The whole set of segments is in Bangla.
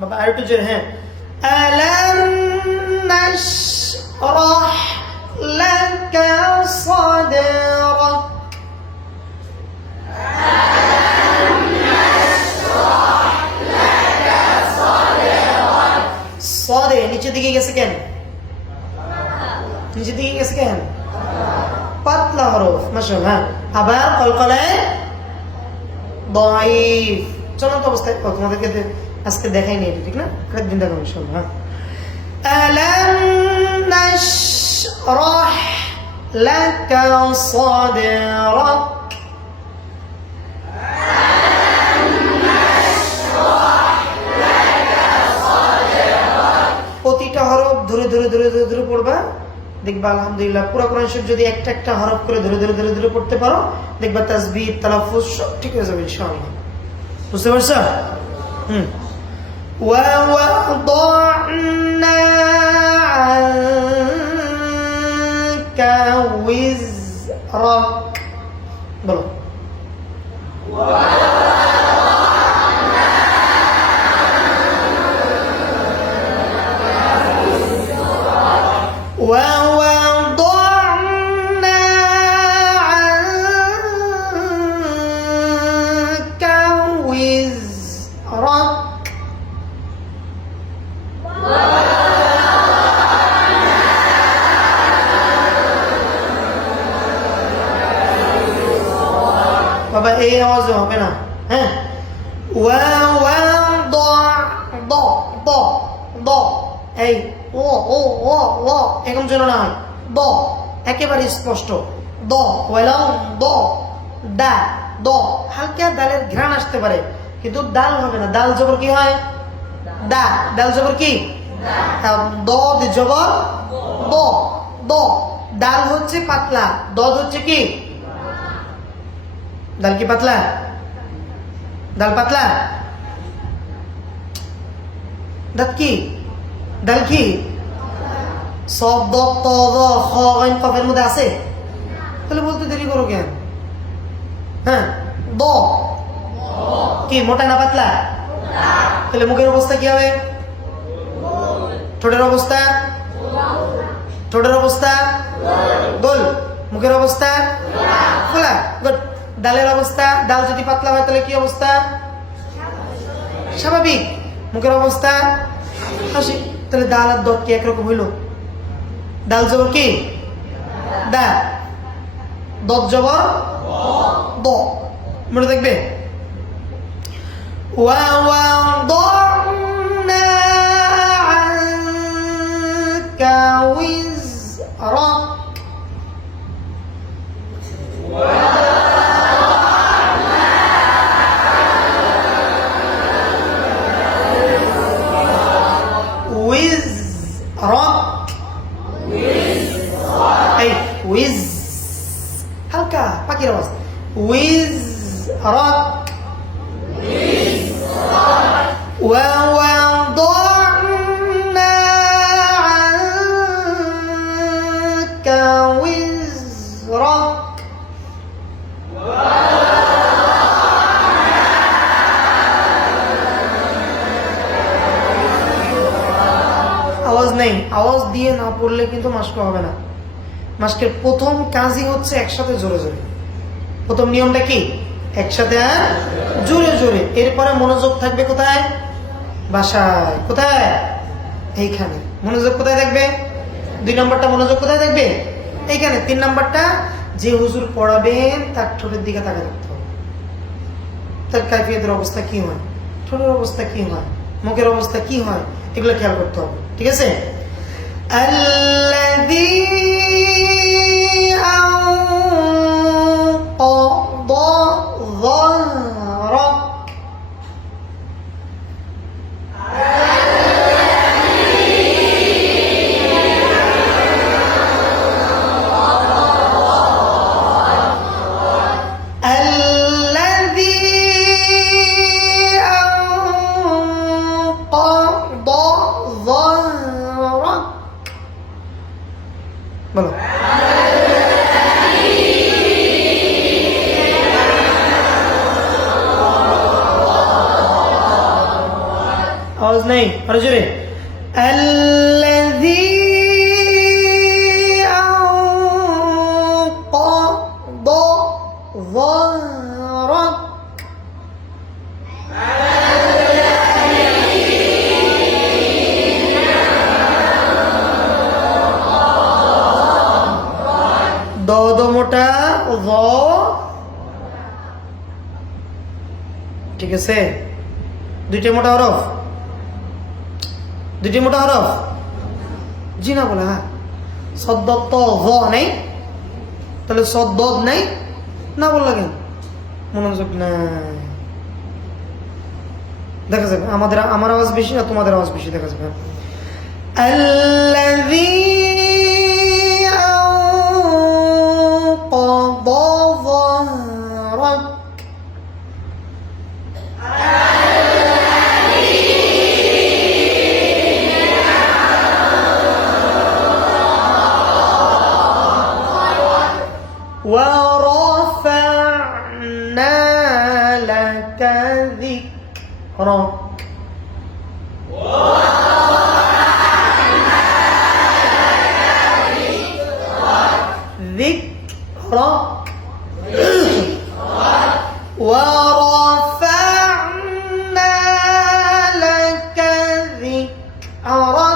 বাবা আর একটু জোরে, হ্যাঁ। আলাম নাশরাহ লাকা সাদরাক। সদে নিচের দিকে গেছে কেন? নিচের দিকে গেছে কেন? পাতলা হরফ, মাশাআল্লাহ। আবার কলকলায় দাঈফ। চলন্ত অবস্থায় তোমাদেরকে আজকে দেখাইনি এটা, ঠিক না? একদিন দেখাবো ইনশাআল্লাহ। আলাম নাশরাহ লাকা সাদরাক। প্রতিটা হরফ ধরে ধরে ধরে ধরে ধরে পড়বা, দেখবা আলহামদুলিল্লাহ পুরো কোরআন শরীফ যদি একটা একটা হরফ করে ধরে ধরে ধরে ধরে পড়তে পারো, দেখবা তাসবিহ তালাফুজ সব ঠিক হয়ে যাবে ইনশাআল্লাহ। বুঝতে পারছো? ওয়া ওয়াদানা আনকা উইজরাক। বলো ووضعنا عنك وزرك। বাবা এই আওয়াজে হবে না, হ্যাঁ। এই ও ও ও ও এরকম যেন না হয়। দ একেবারে স্পষ্ট। দ ওয়ালাম দ দা দ। হালকা দালের ঘ্রাণ আসতে পারে, কিন্তু দাল হবে না। দাল জবর কি হয়? দা। দাল জবর কি? দ জবর দ। দ দাল হচ্ছে পাতলা, দদ হচ্ছে কি? দাল কি পাতলা? দাল পাতলা? দাঁত কি? দাল কি? সব দ ত দ খ গাইন কফের মধ্যে আছে? তাহলে বলতে দেরি করো কেন? হ্যাঁ, দ কি মোটা না পাতলা? তাহলে মুখের অবস্থা কি হবে? ঠোঁটের অবস্থা? ঠোঁটের অবস্থা গোল, মুখের অবস্থা খোলা। গুড। ডালের অবস্থা? ডাল যদি পাতলা হয় তাহলে কি অবস্থা? স্বাভাবিক। মুখের অবস্থা হাসি। তাহলে ডাল আর দট কি একরকম হইল? ডাল জবর কি? দা। দত জবর দ। মনে দেখবে। وَوَضَعْنَا عَنكَ وِزْرَكَ। এই উইজ হালকা পাখির আওয়াজ। উইজরাক। ووضعنا عنك وزرك। আওয়াজ নেই, আওয়াজ দিয়ে না পড়লে কিন্তু মাস্ক হবে না। মাস্কের প্রথম কাজই হচ্ছে একসাথে জোরে জোরে। প্রথম নিয়মটা কি? একসাথে আর জোরে জোরে। এরপরে মনোযোগ থাকবে কোথায়? বাসায়। কোথায়? এইখানে। মনোযোগ কোথায় থাকবে? 2 নম্বরটা মনোযোগ কোথায় থাকবে? এইখানে। 3 নম্বরটা যে হুজুর পড়াবেন তার ঠোঁটের দিকে তাকাতে হবে। তার কাইফিয়তের অবস্থা কি হয়, ঠোঁটের অবস্থা কি হয়, মুখের অবস্থা কি হয়, এগুলো খেয়াল করতে হবে। ঠিক আছে? আল্লাযী আনকাযা যাহরাক। বলো আওয়াজ নেই, আরো জোরে। আল্লাযী আনকাযা যাহরাক। দ মোটা য, ঠিক আছে। দুইটা মোটা হরফ, দুইটি মোটা হরফ, জি না বলে। হ্যাঁ, সদ্দত্ত ভ নেই, তাহলে সদ্দ নেই না বললা কেন? মনোযোগ নাই, দেখা যাবে আমার আওয়াজ বেশি না তোমাদের আওয়াজ বেশি, দেখা যাবে। আল্লাযী আনকাযা যাহরাক। ورفعنا لك ذكرك. ذكرك. ورفعنا لك ذكرك.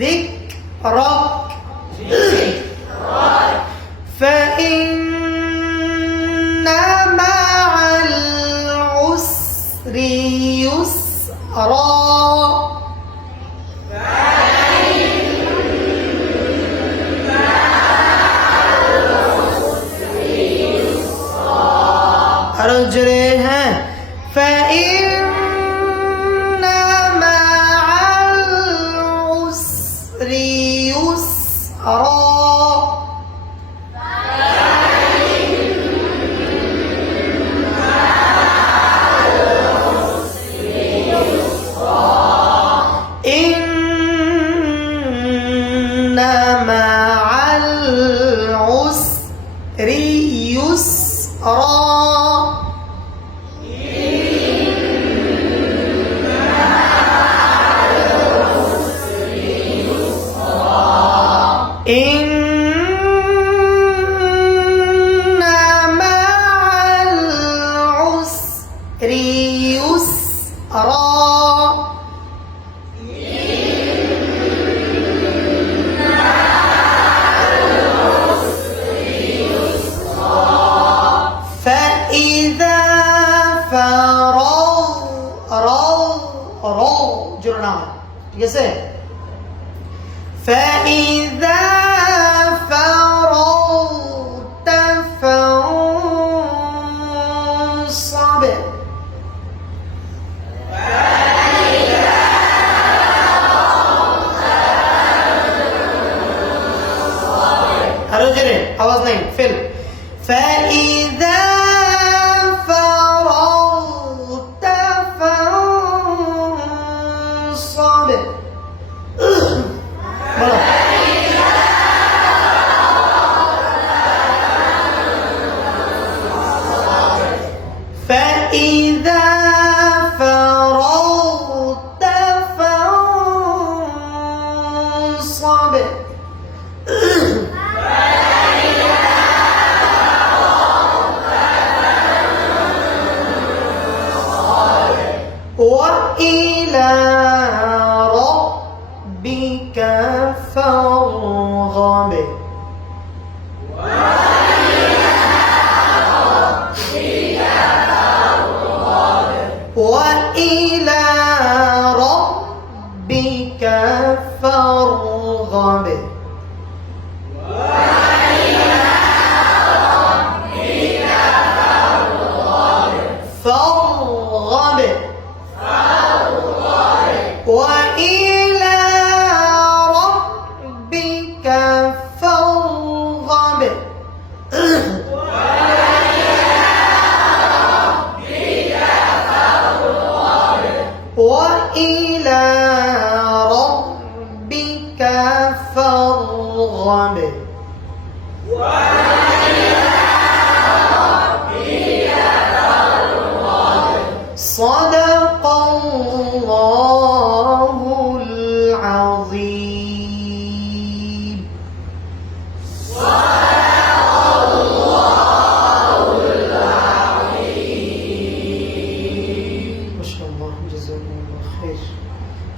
ذكرك. فإن مع العسر يسرا. আরো জোরে। হ্যাঁ, فإن مع العسر يسرا. إن مع العسر يسرا. إن مع العسر يسرا. فإذا জোড়া, ঠিক আছে। فإذا فرغت فانصب. আরো জোরে, আওয়াজ নাই, ফেল। فإذا فرغت فانصب. বলো। فإذا فرغت فانصب.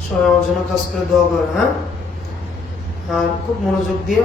সবাই আমার জন্য কাজ করে দোয়া করে, হ্যাঁ? আর খুব মনোযোগ দিয়ে